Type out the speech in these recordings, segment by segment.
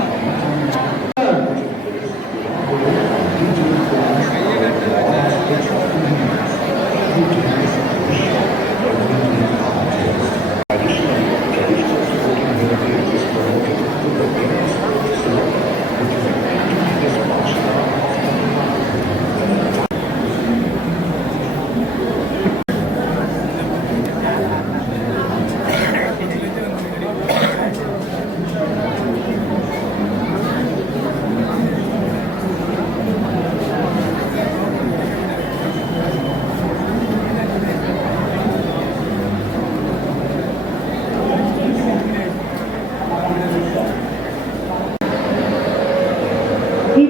Yeah.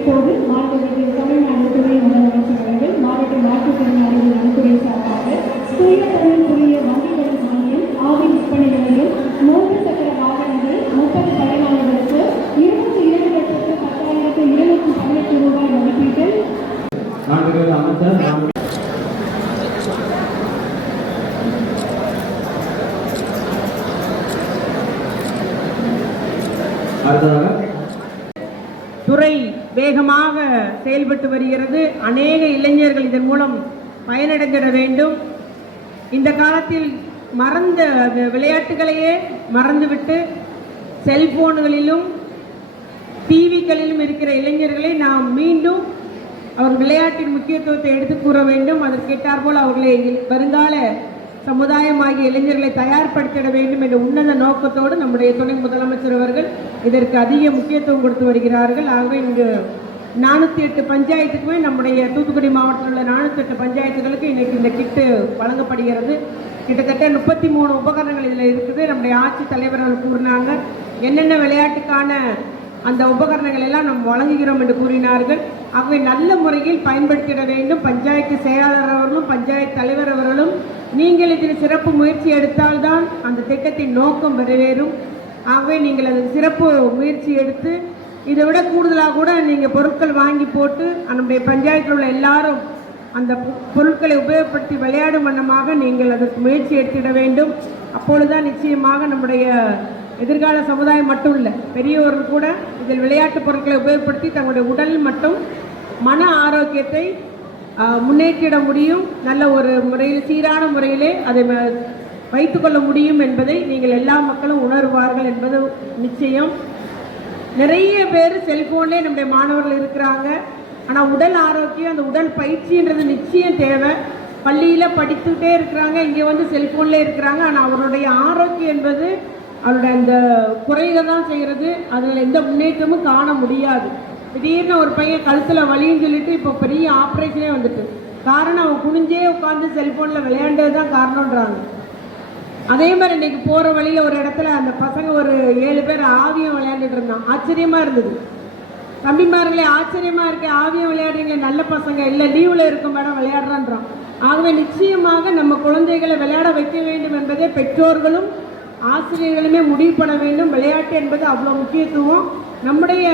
இப்போது மாவட்டத்திற்கு தமிழ்நாடு துணை முதலமைச்சர் அவர்கள் மாவட்ட மாற்றுத்திறனாளிகள் நலத்துறை சார்பாக சுய தொழில் புரிய வங்கிகளின் மையம் ஆவி விற்பனை மூன்று சக்கர வாகனங்கள் முப்பது பயனாளர்களுக்கு இருபத்தி இரண்டு லட்சத்து பத்தாயிரத்து இருநூற்றி பதினெட்டு ரூபாய் மதிப்பீட்டில் நான்கு அமைச்சர் அடுத்ததாக வேகமாக செயல்பட்டு வருகிறது. அநேக இளைஞர்கள் இதன் மூலம் பயனடைந்திட வேண்டும். இந்த காலத்தில் மறந்த அந்த விளையாட்டுகளையே மறந்துவிட்டு செல்போன்களிலும் டிவிகளிலும் இருக்கிற இளைஞர்களை நாம் மீண்டும் அவர் விளையாட்டின் முக்கியத்துவத்தை எடுத்து கூற வேண்டும். அதற்கேற்றாற்போல் அவர்களை வருங்கால சமுதாயமாகிய இளைஞர்களை தயார்படுத்திட வேண்டும் என்ற உன்னத நோக்கத்தோடு நம்முடைய துணை முதலமைச்சர் அவர்கள் இதற்கு அதிக முக்கியத்துவம் கொடுத்து வருகிறார்கள். ஆகவே இங்கு நானூற்றி எட்டு பஞ்சாயத்துக்குமே நம்முடைய தூத்துக்குடி மாவட்டத்தில் உள்ள நானூற்றி எட்டு பஞ்சாயத்துகளுக்கு இன்னைக்கு இந்த கிட்டு வழங்கப்படுகிறது. கிட்டத்தட்ட முப்பத்தி மூணு உபகரணங்கள் இதில் இருக்குது. நம்முடைய ஆட்சித்தலைவர் அவர் கூறினாங்க. என்னென்ன விளையாட்டுக்கான அந்த உபகரணங்கள் எல்லாம் நாம் வழங்குகிறோம் என்று கூறினார்கள். ஆகவே நல்ல முறையில் பயன்படுத்திட வேண்டும். பஞ்சாயத்து செயலாளர் அவர்களும் பஞ்சாயத்து தலைவர் அவர்களும் நீங்கள் இதில் சிறப்பு முயற்சி எடுத்தால்தான் அந்த திட்டத்தின் நோக்கம் நிறைவேறும். ஆகவே நீங்கள் அது சிறப்பு முயற்சி எடுத்து இதை விட கூடுதலாக கூட நீங்கள் பொருட்கள் வாங்கி போட்டு நம்முடைய பஞ்சாயத்தில் உள்ள எல்லாரும் அந்த பொருட்களை உபயோகப்படுத்தி விளையாடும் வண்ணமாக நீங்கள் அதற்கு முயற்சி எடுத்திட வேண்டும். அப்பொழுதுதான் நிச்சயமாக நம்முடைய எதிர்கால சமுதாயம் மட்டும் இல்லை பெரியவர்கள் கூட இதில் விளையாட்டு பொருட்களை உபயோகப்படுத்தி தங்களுடைய உடல் மற்றும் மன ஆரோக்கியத்தை முன்னேற்றிட முடியும். நல்ல ஒரு முறையில் சீரான முறையிலே அதை வ- வைத்துக்கொள்ள முடியும் என்பதை நீங்கள் எல்லா மக்களும் உணர்வார்கள் என்பது நிச்சயம். நிறைய பேர் செல்ஃபோன்லேயே நம்முடைய மாணவர்கள் இருக்கிறாங்க. ஆனால் உடல் ஆரோக்கியம் அந்த உடல் பயிற்சின்றது நிச்சயம் தேவை. பள்ளியில் படித்துக்கிட்டே இருக்கிறாங்க இங்கே வந்து செல்ஃபோனில் இருக்கிறாங்க. ஆனால் அவருடைய ஆரோக்கியம் என்பது அவருடைய அந்த குறைகள் தான் செய்கிறது. அதில் எந்த முன்னேற்றமும் காண முடியாது. திடீர்னு ஒரு பையன் கழுத்தில் வலின்னு சொல்லிட்டு இப்போ பெரிய ஆப்ரேஷனே வந்துட்டு. காரணம் அவன் குனிஞ்சே உட்காந்து செல்ஃபோனில் விளையாண்டது தான் காரணன்றாங்க அதே மாதிரி இன்னைக்கு போகிற வழியில் ஒரு இடத்துல அந்த பசங்க ஒரு ஏழு பேர் ஆவியம் விளையாண்டுட்டு இருந்தான். ஆச்சரியமாக இருந்தது. தம்பிமார்களே ஆச்சரியமாக இருக்கு ஆவியம் விளையாடுறீங்க நல்ல பசங்க. இல்லை லீவில் இருக்கும் மேடம் விளையாடுறான்றான். ஆகவே நிச்சயமாக நம்ம குழந்தைகளை விளையாட வைக்க வேண்டும் என்பதே பெற்றோர்களும் ஆசிரியர்களுமே முடிவு பண்ண வேண்டும். விளையாட்டு என்பது அவ்வளோ முக்கியத்துவம். நம்முடைய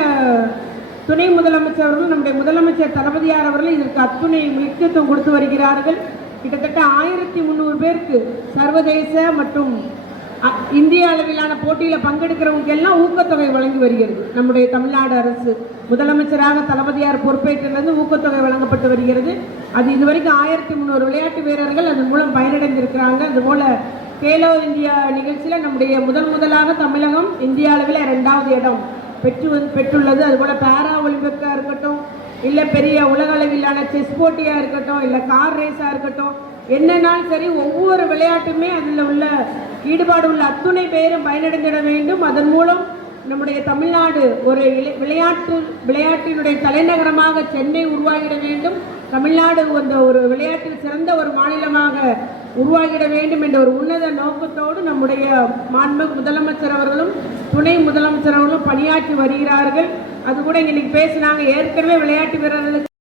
துணை முதலமைச்சர் அவர்கள் நம்முடைய முதலமைச்சர் தளபதியார் அவர்கள் இதற்கு அத்துணை முக்கியத்துவம் கொடுத்து வருகிறார்கள். கிட்டத்தட்ட ஆயிரத்தி முந்நூறு பேருக்கு சர்வதேச மற்றும் இந்திய அளவிலான போட்டியில் பங்கெடுக்கிறவங்க எல்லாம் ஊக்கத்தொகை வழங்கி வருகிறது. நம்முடைய தமிழ்நாடு அரசு முதலமைச்சராக தளபதியார் பொறுப்பேற்றிலிருந்து ஊக்கத்தொகை வழங்கப்பட்டு வருகிறது. அது இதுவரைக்கும் ஆயிரத்தி முந்நூறு விளையாட்டு வீரர்கள் அதன் மூலம் பயனடைந்திருக்கிறாங்க. அதுபோல கேலோ இந்தியா நிகழ்ச்சியில் நம்முடைய முதல் முதலாக தமிழகம் இந்திய அளவில் இரண்டாவது இடம். பெற்று பெற்றுள்ளது. அதுபோல் பேரா ஒலிம்பிக்காக இருக்கட்டும் இல்லை பெரிய உலக அளவிலான செஸ் போட்டியாக இருக்கட்டும் இல்லை கார் ரேஸாக இருக்கட்டும் என்னன்னாலும் சரி ஒவ்வொரு விளையாட்டுமே அதில் உள்ள ஈடுபாடு உள்ள அத்துணை பேரும் பயனடைந்திட வேண்டும். அதன் மூலம் நம்முடைய தமிழ்நாடு ஒரு இளை- விளையாட்டு விளையாட்டினுடைய தலைநகரமாக சென்னை உருவாகிட வேண்டும். தமிழ்நாடு அந்த ஒரு விளையாட்டில் சிறந்த ஒரு மாநிலமாக உருவாகிட வேண்டும் என்ற ஒரு உன்னத நோக்கத்தோடு நம்முடைய மாண்பு முதலமைச்சர் அவர்களும் துணை முதலமைச்சர் அவர்களும் பணியாற்றி வருகிறார்கள். அது கூட இன்னைக்கு பேசினாங்க ஏற்கனவே விளையாட்டு வீரர்களுக்கு